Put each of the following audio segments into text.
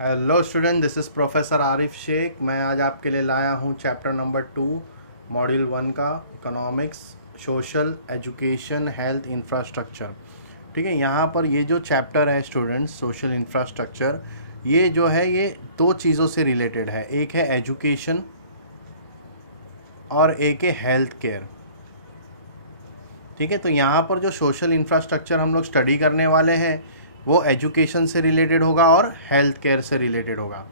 Hello student, this is professor Arif Sheikh. मैं आज आपके लिए लाया हूँ चैप्टर नंबर 2 मॉड्यूल 1 का economics, social, education, health, infrastructure. ठीक है, यहाँ पर ये जो चैप्टर है स्टूडेंट्स, सोशल इंफ्रास्ट्रक्चर, ये जो है ये दो चीज़ों से रिलेटेड है। एक है एजुकेशन और एक है हेल्थ केयर। ठीक है, तो यहाँ पर जो सोशल इंफ्रास्ट्रक्चर हम लोग स्टडी करने वाले हैं वो एजुकेशन से रिलेटेड होगा और हेल्थ केयर से रिलेटेड होगा।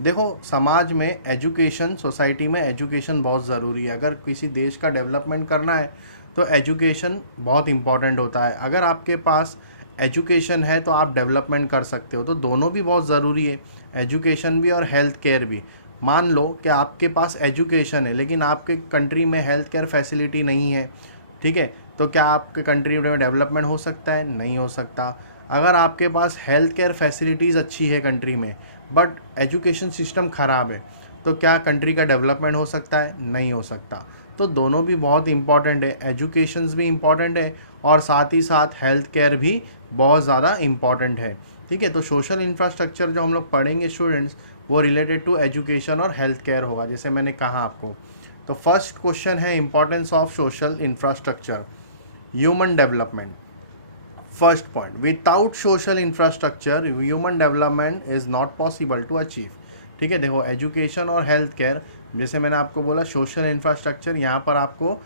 देखो, समाज में एजुकेशन, सोसाइटी में एजुकेशन बहुत ज़रूरी है। अगर किसी देश का डेवलपमेंट करना है तो एजुकेशन बहुत इंपॉर्टेंट होता है। अगर आपके पास एजुकेशन है तो आप डेवलपमेंट कर सकते हो, तो दोनों भी बहुत ज़रूरी है, एजुकेशन भी और हेल्थ केयर भी। मान लो कि आपके पास एजुकेशन है लेकिन आपके कंट्री में हेल्थ केयर फैसिलिटी नहीं है। ठीक है, तो क्या आपके कंट्री में डेवलपमेंट हो सकता है? नहीं हो सकता। अगर आपके पास हेल्थ केयर फैसिलिटीज़ अच्छी है कंट्री में बट एजुकेशन सिस्टम ख़राब है, तो क्या कंट्री का डेवलपमेंट हो सकता है? नहीं हो सकता। तो दोनों भी बहुत इंपॉर्टेंट है, एजुकेशन भी इम्पॉर्टेंट है और साथ ही साथ हेल्थ केयर भी बहुत ज़्यादा इम्पॉर्टेंट है। ठीक है, तो सोशल इंफ्रास्ट्रक्चर जो हम लोग पढ़ेंगे स्टूडेंट्स, वो रिलेटेड टू एजुकेशन और हेल्थ केयर होगा, जैसे मैंने कहा आपको। तो फर्स्ट क्वेश्चन है importance of social infrastructure, human development. First point, without social infrastructure human development is not possible to achieve. ठीक है, देखो एजुकेशन और हेल्थ केयर, जैसे मैंने आपको बोला सोशल इंफ्रास्ट्रक्चर, यहाँ पर आपको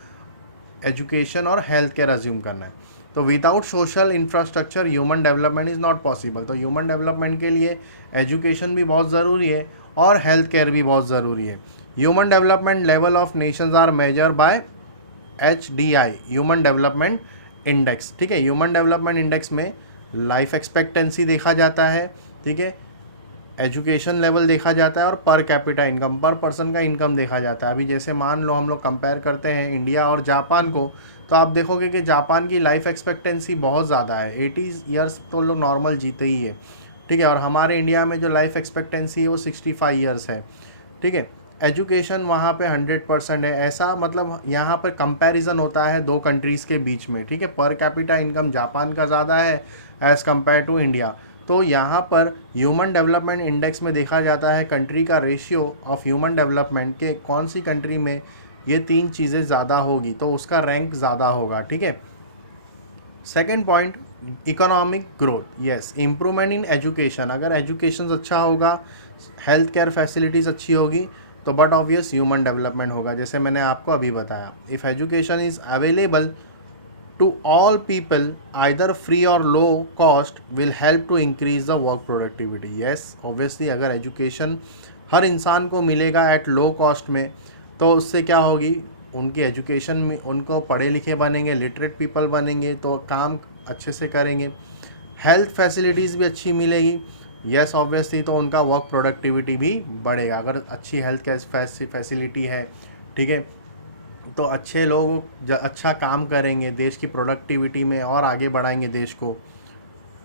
एजुकेशन और हेल्थ केयर अज्यूम करना है। तो without social infrastructure human development is not possible. तो ह्यूमन डेवलपमेंट के लिए एजुकेशन भी बहुत ज़रूरी है और हेल्थ केयर भी बहुत ज़रूरी है। Human development level of nations are measure by HDI, human development index. ठीक है, ह्यूमन डेवलपमेंट इंडेक्स में लाइफ एक्सपेक्टेंसी देखा जाता है, ठीक है, एजुकेशन लेवल देखा जाता है और पर कैपिटा इनकम, पर पर्सन का इनकम देखा जाता है। अभी जैसे मान लो हम लोग कंपेयर करते हैं इंडिया और जापान को, तो आप देखोगे कि जापान की लाइफ एक्सपेक्टेंसी बहुत ज़्यादा है, 80 ईयर्स तो लोग नॉर्मल जीते ही है। ठीक है, और हमारे इंडिया में जो लाइफ एक्सपेक्टेंसी है वो 65 ईयर्स है। ठीक है, एजुकेशन वहाँ पे 100% है। ऐसा मतलब यहाँ पर कंपैरिजन होता है दो कंट्रीज़ के बीच में। ठीक है, पर कैपिटा इनकम जापान का ज़्यादा है एज़ कम्पेयर टू इंडिया। तो यहाँ पर ह्यूमन डेवलपमेंट इंडेक्स में देखा जाता है कंट्री का रेशियो ऑफ ह्यूमन डेवलपमेंट के कौन सी कंट्री में ये तीन चीज़ें ज़्यादा होगी तो उसका रैंक ज़्यादा होगा। ठीक है, second point, economic growth. Yes, improvement in education, अगर एजुकेशन अच्छा होगा, हेल्थ केयर फैसिलिटीज़ अच्छी होगी तो बट ऑब्वियस ह्यूमन डेवलपमेंट होगा, जैसे मैंने आपको अभी बताया। If education is available to all people either free और low cost will help to increase the work productivity. Yes, obviously अगर एजुकेशन हर इंसान को मिलेगा एट लो कॉस्ट में तो उससे क्या होगी, उनकी एजुकेशन में उनको पढ़े लिखे बनेंगे, लिटरेट पीपल बनेंगे तो काम अच्छे से करेंगे, हेल्थ फैसिलिटीज़ भी अच्छी मिलेगी। यस, ऑब्वियसली तो उनका वर्क प्रोडक्टिविटी भी बढ़ेगा। अगर अच्छी हेल्थ केयर फैसिलिटी है, ठीक है, तो अच्छे लोग अच्छा काम करेंगे, देश की प्रोडक्टिविटी में और आगे बढ़ाएंगे देश को।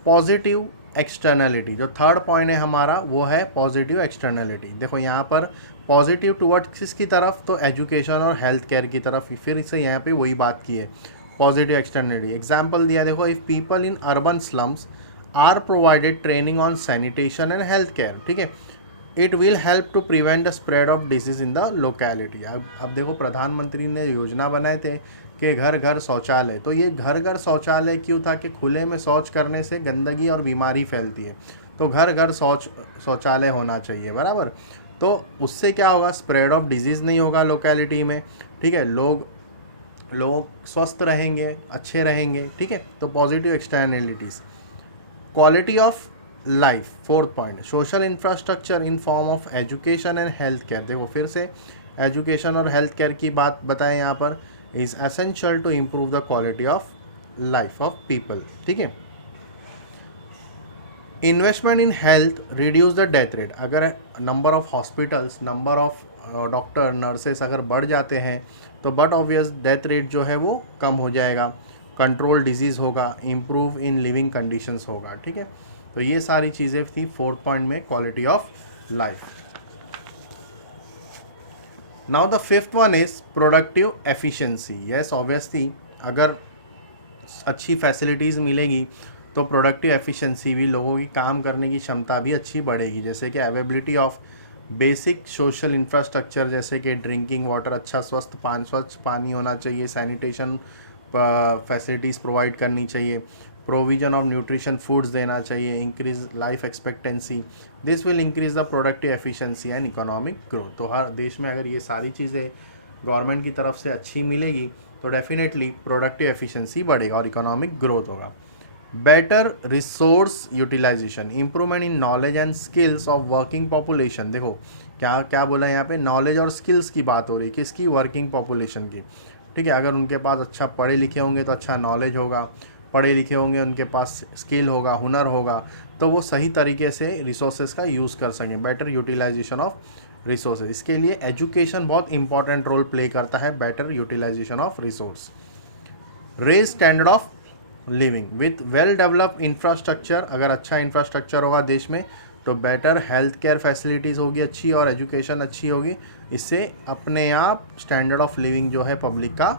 पॉजिटिव एक्सटर्नलिटी, जो थर्ड पॉइंट है हमारा वो है पॉजिटिव एक्सटर्नलिटी। देखो यहाँ पर पॉजिटिव टुवर्ड्स किसकी तरफ, तो एजुकेशन और हेल्थ केयर की तरफ, फिर से यहाँ पे वही बात की है, पॉजिटिव एक्सटर्नलिटी। एग्जाम्पल दिया, देखो, if people in urban slums are provided training on sanitation and health care, ठीक है, it will help to prevent the spread of disease in the locality. अब देखो, प्रधानमंत्री ने योजना बनाए थे कि घर घर शौचालय, तो ये घर घर शौचालय क्यों था कि खुले में शौच करने से गंदगी और बीमारी फैलती है, तो घर घर शौचालय होना चाहिए, बराबर। तो उससे क्या होगा, स्प्रेड ऑफ डिजीज़ नहीं होगा लोकेलिटी में। ठीक है, लोग स्वस्थ रहेंगे, अच्छे रहेंगे। ठीक है, तो positive externalities. Quality of life, fourth point, social infrastructure in form of education and health care. देखो फिर से एजुकेशन और हेल्थ केयर की बात बताएं यहाँ पर, is essential to improve the quality of life of people. ठीक है, investment in health reduce the death rate, अगर number of hospitals, number of doctor nurses अगर बढ़ जाते हैं तो बट ऑब्वियस डेथ रेट जो है वो कम हो जाएगा, कंट्रोल डिजीज़ होगा, इम्प्रूव इन लिविंग कंडीशंस होगा। ठीक है, तो ये सारी चीज़ें थी फोर्थ पॉइंट में, quality of life. Now the fifth one is productive efficiency. Yes, obviously अगर अच्छी फैसिलिटीज़ मिलेगी तो प्रोडक्टिव एफिशिएंसी भी, लोगों की काम करने की क्षमता भी अच्छी बढ़ेगी। जैसे कि availability of basic social infrastructure, जैसे कि ड्रिंकिंग वाटर, अच्छा स्वच्छ पानी होना चाहिए, सैनिटेशन फैसिलिटीज़ प्रोवाइड करनी चाहिए, प्रोविजन ऑफ न्यूट्रिशन फूड्स देना चाहिए, increase life expectancy, this will increase the productive efficiency and economic growth. तो हर देश में अगर ये सारी चीज़ें गवर्नमेंट की तरफ से अच्छी मिलेगी तो डेफिनेटली प्रोडक्टिव एफिशिएंसी बढ़ेगा और इकोनॉमिक ग्रोथ होगा। Better resource utilization, improvement in knowledge and skills of working population. देखो क्या क्या बोला है यहाँ पे, नॉलेज और स्किल्स की बात हो रही है, किसकी, वर्किंग पॉपुलेशन की। ठीक है, अगर उनके पास अच्छा पढ़े लिखे होंगे तो अच्छा नॉलेज होगा, पढ़े लिखे होंगे उनके पास स्किल होगा, हुनर होगा, तो वो सही तरीके से रिसोर्सेज का यूज़ कर सकें। बेटर यूटिलाइजेशन ऑफ रिसोर्सेज, इसके लिए एजुकेशन बहुत इंपॉर्टेंट रोल प्ले करता है। Better utilization of resource, raise standard of living with well developed infrastructure, अगर अच्छा इंफ्रास्ट्रक्चर होगा देश में तो बेटर हेल्थ केयर फैसिलिटीज़ होगी अच्छी और एजुकेशन अच्छी होगी, इससे अपने आप स्टैंडर्ड ऑफ लिविंग जो है पब्लिक का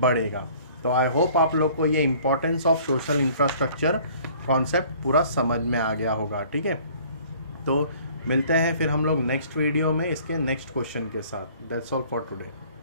बढ़ेगा। तो आई होप आप लोग को ये importance of social infrastructure concept पूरा समझ में आ गया होगा। ठीक है, तो मिलते हैं फिर हम लोग नेक्स्ट वीडियो में इसके नेक्स्ट क्वेश्चन के साथ। That's all for today.